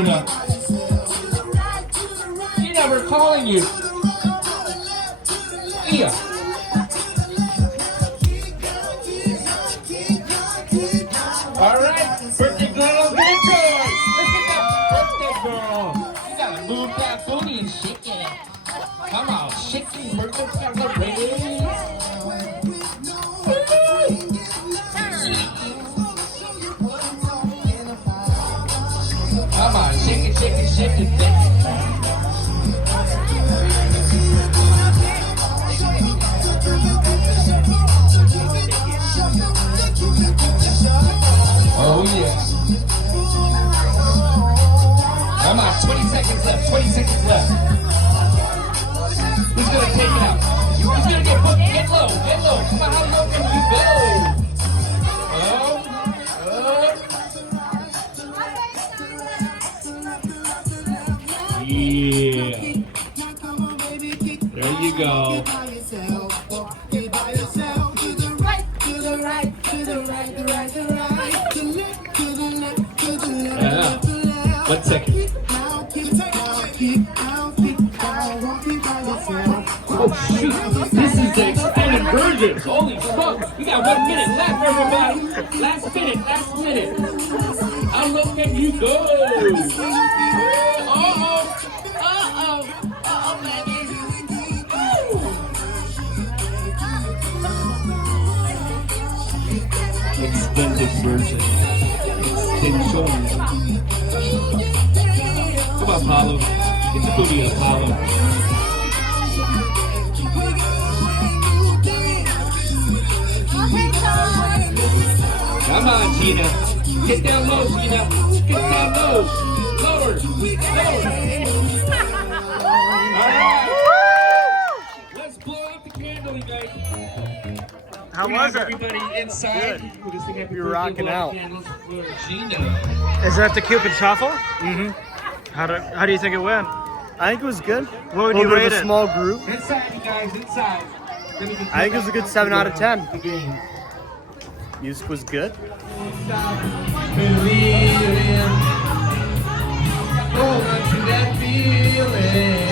Gina. Gina, we're calling you. Iya. All right, birthday girl, get into it. Let's get that birthday girl. You gotta move that booty and shake it. Come on, shake your birthday celebration. Come on, shake it, shake it, shake it. Oh yeah. Come on, 20 seconds left, 20 seconds left. Who's gonna take it out? Who's gonna get booked? Get low, get low. Come on, how low can you go? Yeah. There you go. Yeah. 1 second. Oh shoot, this is the extended version. Holy fuck. We got 1 minute left, everybody. Last minute. How low can you go? Extended version. Extension. Come on, Paulo. Get the booty up, Paulo. Come on, Gina. Get down low, Gina. Get down low. Lower. Alright. Let's blow out the candle, you guys. How was it? Everybody inside. You're rocking out. Gina. Is that the Cupid Shuffle? Mm-hmm. How do you think it went? I think it was good. What would you rate it? A small group. Inside, you guys, inside. I think it was a good 7 out of 10. Music was good. Believin'. Hold on to that feeling.